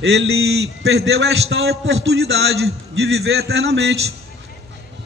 ele perdeu esta oportunidade de viver eternamente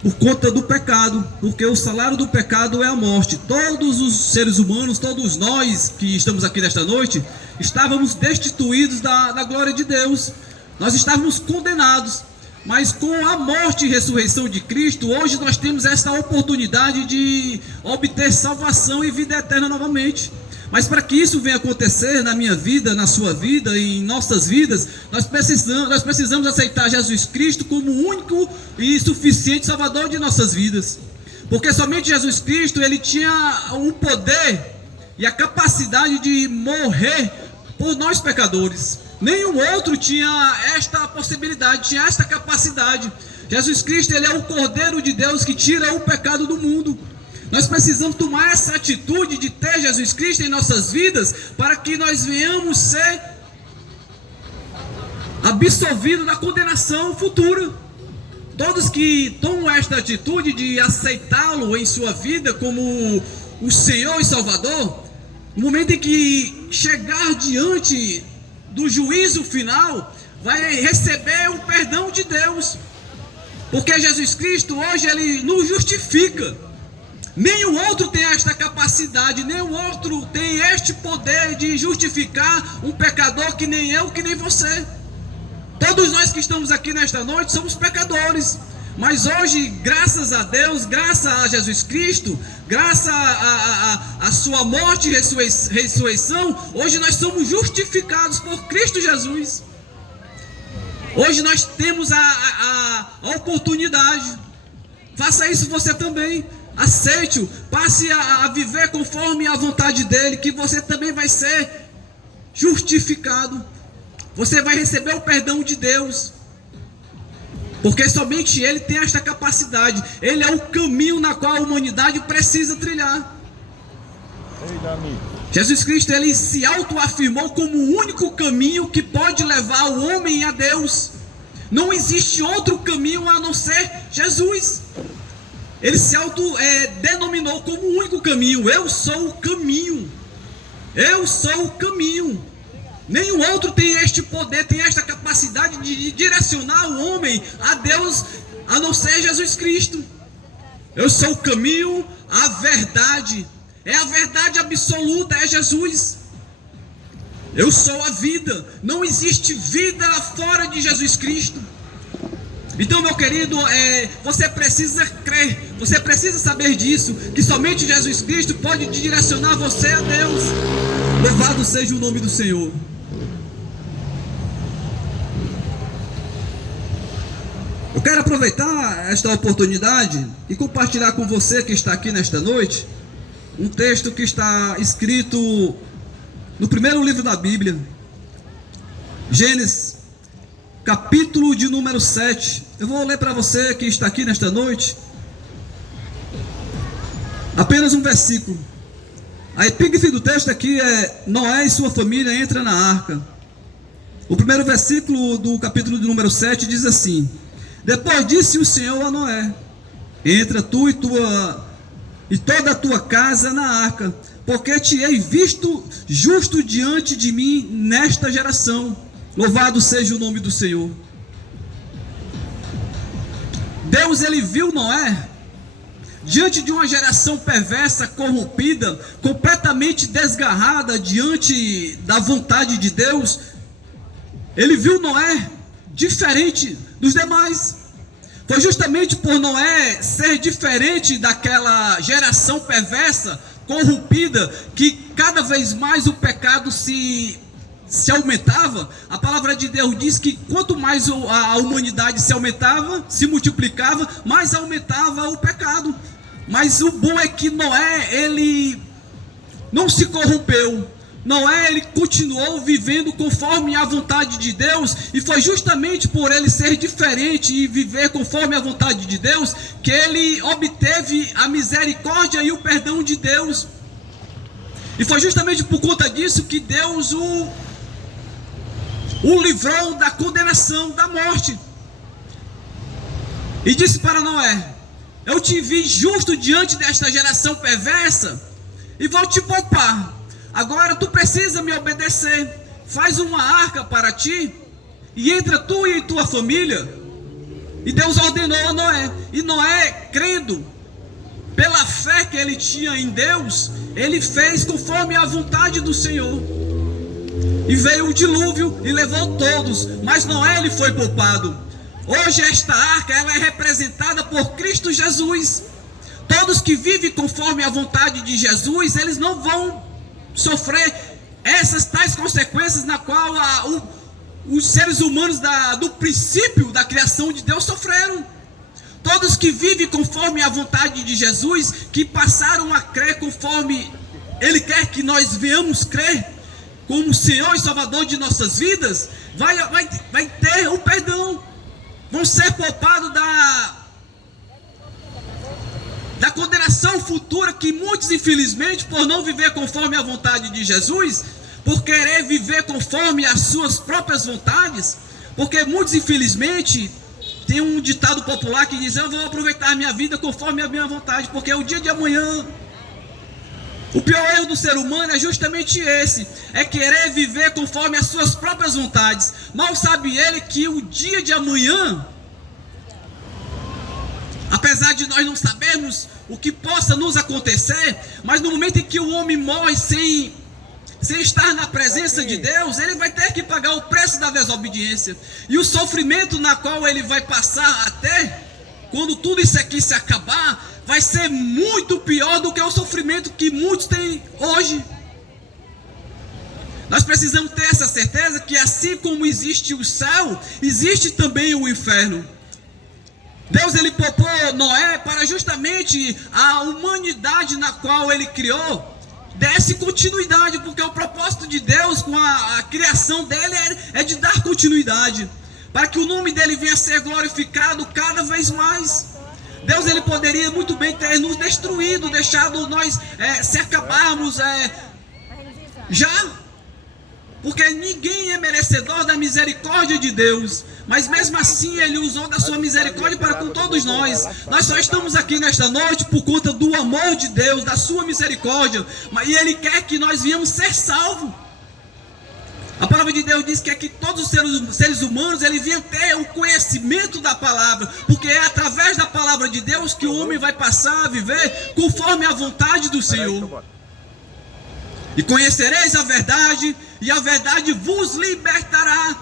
por conta do pecado, porque o salário do pecado é a morte. Todos os seres humanos, todos nós que estamos aqui nesta noite, estávamos destituídos da glória de Deus. Nós estávamos condenados, mas com a morte e ressurreição de Cristo, hoje nós temos esta oportunidade de obter salvação e vida eterna novamente. Mas para que isso venha acontecer na minha vida, na sua vida e em nossas vidas, nós precisamos aceitar Jesus Cristo como o único e suficiente Salvador de nossas vidas. Porque somente Jesus Cristo, ele tinha o poder e a capacidade de morrer por nós pecadores. Nenhum outro tinha esta possibilidade, tinha esta capacidade. Jesus Cristo, ele é o Cordeiro de Deus que tira o pecado do mundo. Nós precisamos tomar essa atitude de ter Jesus Cristo em nossas vidas, para que nós venhamos ser absolvidos da condenação futura. Todos que tomam esta atitude de aceitá-lo em sua vida como o Senhor e Salvador, no momento em que chegar diante do juízo final, vai receber o perdão de Deus. Porque Jesus Cristo hoje, ele nos justifica. Nenhum outro tem esta capacidade, nenhum outro tem este poder de justificar um pecador que nem eu, que nem você. Todos nós que estamos aqui nesta noite somos pecadores, mas hoje, graças a Deus, graças a Jesus Cristo, graças a sua morte e ressurreição, hoje nós somos justificados por Cristo Jesus. Hoje nós temos a oportunidade. Faça isso você também. Aceite-o, passe a viver conforme a vontade dele, que você também vai ser justificado. Você vai receber o perdão de Deus, porque somente ele tem esta capacidade. Ele é o caminho na qual a humanidade precisa trilhar. Jesus Cristo, ele se autoafirmou como o único caminho que pode levar o homem a Deus. Não existe outro caminho a não ser Jesus. Ele se denominou como o único caminho. Eu sou o caminho. Eu sou o caminho. Nenhum outro tem este poder, tem esta capacidade de direcionar o homem a Deus, a não ser Jesus Cristo. Eu sou o caminho, a verdade. É a verdade absoluta, é Jesus. Eu sou a vida. Não existe vida fora de Jesus Cristo. Então, meu querido, você precisa crer, você precisa saber disso, que somente Jesus Cristo pode direcionar você a Deus. Louvado seja o nome do Senhor. Eu quero aproveitar esta oportunidade e compartilhar com você que está aqui nesta noite um texto que está escrito no primeiro livro da Bíblia, Gênesis, capítulo de número 7. Eu vou ler para você que está aqui nesta noite apenas um versículo. A epígrafe do texto aqui é: Noé e sua família entram na arca. O primeiro versículo do capítulo de número 7 diz assim: Depois disse o Senhor a Noé: Entra tu e toda a tua casa na arca, porque te hei visto justo diante de mim nesta geração. Louvado seja o nome do Senhor. Deus, ele viu Noé diante de uma geração perversa, corrompida, completamente desgarrada diante da vontade de Deus. Ele viu Noé diferente dos demais. Foi justamente por Noé ser diferente daquela geração perversa, corrompida, que cada vez mais o pecado se aumentava. A palavra de Deus diz que quanto mais a humanidade se aumentava, se multiplicava, mais aumentava o pecado. Mas o bom é que Noé, ele não se corrompeu. Noé, ele continuou vivendo conforme a vontade de Deus, e foi justamente por ele ser diferente e viver conforme a vontade de Deus, que ele obteve a misericórdia e o perdão de Deus. E foi justamente por conta disso que Deus o livrou da condenação, da morte. E disse para Noé: Eu te vi justo diante desta geração perversa, e vou te poupar. Agora tu precisa me obedecer. faz uma arca para ti, e entra tu e tua família. E Deus ordenou a Noé, e Noé, crendo, pela fé que ele tinha em Deus, ele fez conforme a vontade do Senhor. E veio o dilúvio e levou todos, mas Noé ele foi poupado. Hoje esta arca ela é representada por Cristo Jesus. Todos que vivem conforme a vontade de Jesus, eles não vão sofrer essas tais consequências na qual os seres humanos do princípio da criação de Deus sofreram. Todos que vivem conforme a vontade de Jesus, que passaram a crer conforme Ele quer que nós venhamos crer, como Senhor e Salvador de nossas vidas, vai ter o perdão, vão ser poupados da condenação futura que muitos, infelizmente, por não viver conforme a vontade de Jesus, por querer viver conforme as suas próprias vontades, porque muitos, infelizmente, tem um ditado popular que diz: eu vou aproveitar a minha vida conforme a minha vontade, porque é o dia de amanhã. O pior erro do ser humano é justamente esse, é querer viver conforme as suas próprias vontades. Mal sabe ele que o dia de amanhã, apesar de nós não sabermos o que possa nos acontecer, mas no momento em que o homem morre sem estar na presença de Deus, ele vai ter que pagar o preço da desobediência. E o sofrimento na qual ele vai passar até quando tudo isso aqui se acabar, vai ser muito pior do que o sofrimento que muitos têm hoje. Nós precisamos ter essa certeza que assim como existe o céu, existe também o inferno. Deus ele poupou Noé para justamente a humanidade na qual ele criou desse continuidade, porque o propósito de Deus com a criação dele é de dar continuidade, para que o nome dele venha a ser glorificado cada vez mais. Deus ele poderia muito bem ter nos destruído, deixado nós se acabarmos já, porque ninguém é merecedor da misericórdia de Deus, mas mesmo assim ele usou da sua misericórdia para com todos nós. Nós só estamos aqui nesta noite por conta do amor de Deus, da sua misericórdia, e ele quer que nós venhamos ser salvos. A palavra de Deus diz que é que todos os seres humanos eles venham ter o conhecimento da palavra, porque é através da palavra de Deus que o homem vai passar a viver conforme a vontade do Senhor. E conhecereis a verdade, e a verdade vos libertará.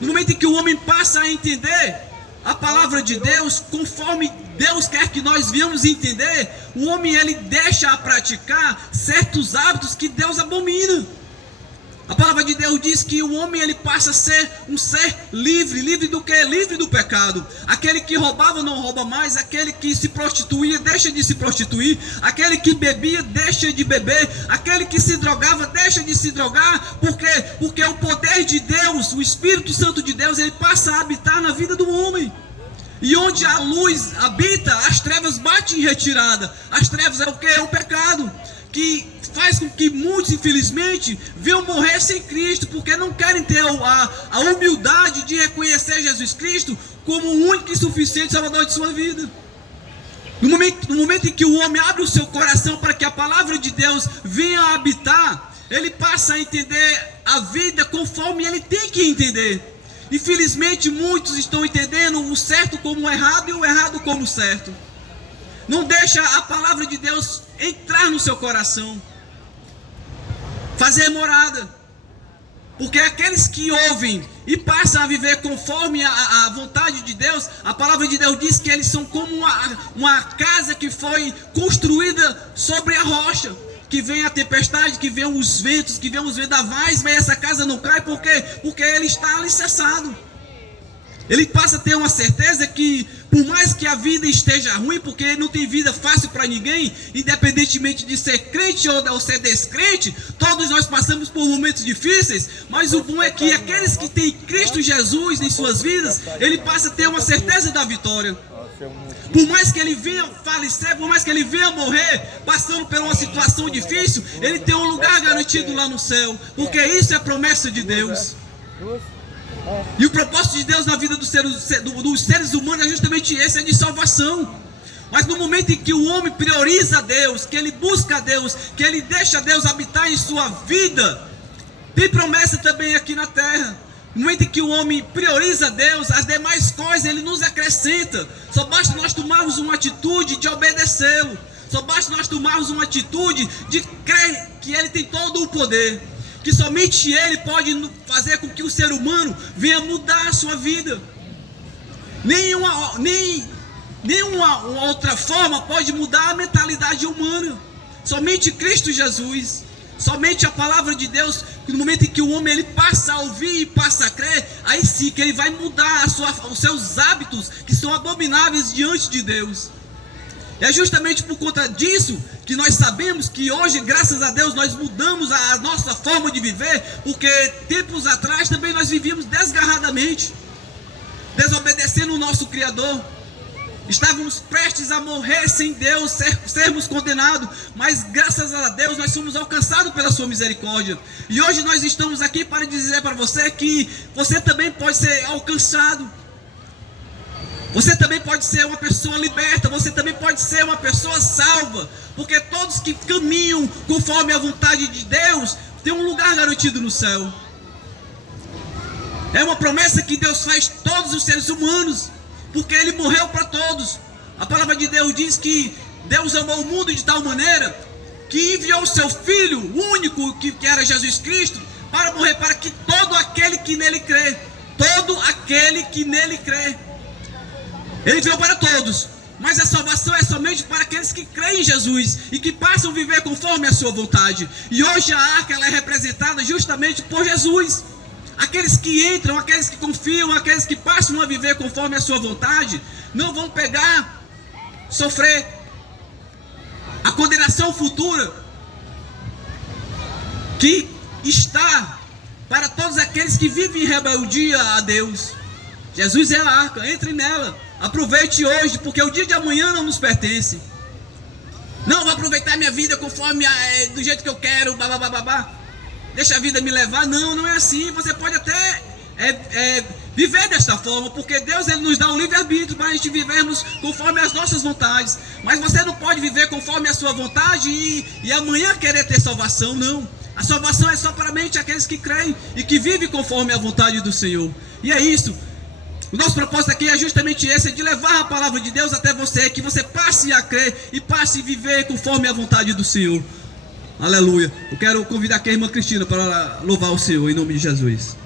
No momento em que o homem passa a entender a palavra de Deus, conforme Deus quer que nós venhamos entender, o homem ele deixa a praticar certos hábitos que Deus abomina. A palavra de Deus diz que o homem ele passa a ser um ser livre. Livre do que? Livre do pecado. Aquele que roubava não rouba mais. Aquele que se prostituía deixa de se prostituir. Aquele que bebia deixa de beber. Aquele que se drogava deixa de se drogar. Por quê? Porque o poder de Deus, o Espírito Santo de Deus, ele passa a habitar na vida do homem. E onde a luz habita, as trevas batem em retirada. As trevas é o que? É o pecado, que faz com que muitos, infelizmente, venham morrer sem Cristo, porque não querem ter a humildade de reconhecer Jesus Cristo como o único e suficiente Salvador de sua vida. No momento em que o homem abre o seu coração para que a palavra de Deus venha a habitar, ele passa a entender a vida conforme ele tem que entender. Infelizmente, muitos estão entendendo o certo como o errado e o errado como o certo. Não deixa a palavra de Deus entrar no seu coração, fazer morada, porque aqueles que ouvem e passam a viver conforme a vontade de Deus, a palavra de Deus diz que eles são como uma casa que foi construída sobre a rocha, que vem a tempestade, que vem os ventos, que vem os vendavais, mas essa casa não cai, por quê? Porque ele está alicerçado. Ele passa a ter uma certeza que, por mais que a vida esteja ruim, porque não tem vida fácil para ninguém, independentemente de ser crente ou ser descrente, todos nós passamos por momentos difíceis, mas o bom é que aqueles que têm Cristo Jesus em suas vidas, ele passa a ter uma certeza da vitória. Por mais que ele venha falecer, por mais que ele venha morrer, passando por uma situação difícil, ele tem um lugar garantido lá no céu, porque isso é a promessa de Deus. E o propósito de Deus na vida dos seres humanos é justamente esse, é de salvação. Mas no momento em que o homem prioriza Deus, que ele busca Deus, que ele deixa Deus habitar em sua vida, Tem promessa também aqui na terra. No momento em que o homem prioriza Deus, as demais coisas Ele nos acrescenta. Só basta nós tomarmos uma atitude de obedecê-lo. Só basta nós tomarmos uma atitude de crer que Ele tem todo o poder. Que somente Ele pode fazer com que o ser humano venha mudar a sua vida. Nenhuma outra forma pode mudar a mentalidade humana. Somente Cristo Jesus. Somente a palavra de Deus, no momento em que o homem ele passa a ouvir e passa a crer, aí sim que ele vai mudar os seus hábitos, que são abomináveis diante de Deus. E é justamente por conta disso que nós sabemos que hoje, graças a Deus, nós mudamos a nossa forma de viver, porque tempos atrás também nós vivíamos desgarradamente, desobedecendo o nosso Criador. Estávamos prestes a morrer sem Deus, sermos condenados, mas graças a Deus nós somos alcançados pela sua misericórdia. E hoje nós estamos aqui para dizer para você que você também pode ser alcançado. Você também pode ser uma pessoa liberta, você também pode ser uma pessoa salva, porque todos que caminham conforme a vontade de Deus têm um lugar garantido no céu. É uma promessa que Deus faz a todos os seres humanos, porque Ele morreu para todos. A palavra de Deus diz que Deus amou o mundo de tal maneira que enviou o seu Filho único, que era Jesus Cristo, para morrer, para que todo aquele que nele crê, Ele veio para todos, mas a salvação é somente para aqueles que creem em Jesus e que passam a viver conforme a sua vontade. E hoje a arca ela é representada justamente por Jesus. Aqueles que entram, aqueles que confiam, aqueles que passam a viver conforme a sua vontade, não vão sofrer a condenação futura que está para todos aqueles que vivem em rebeldia a Deus. Jesus é a arca, entre nela, aproveite hoje, porque o dia de amanhã não nos pertence. Não vou aproveitar minha vida conforme do jeito que eu quero, deixa a vida me levar. Não é assim. Você pode até viver desta forma, porque Deus ele nos dá um livre-arbítrio para a gente vivermos conforme as nossas vontades. Mas você não pode viver conforme a sua vontade e amanhã querer ter salvação, não. A salvação é só para aqueles que creem e que vivem conforme a vontade do Senhor. E é isso. O nosso propósito aqui é justamente esse, de levar a palavra de Deus até você, que você passe a crer e passe a viver conforme a vontade do Senhor. Aleluia. Eu quero convidar aqui a irmã Cristina para louvar o Senhor, em nome de Jesus.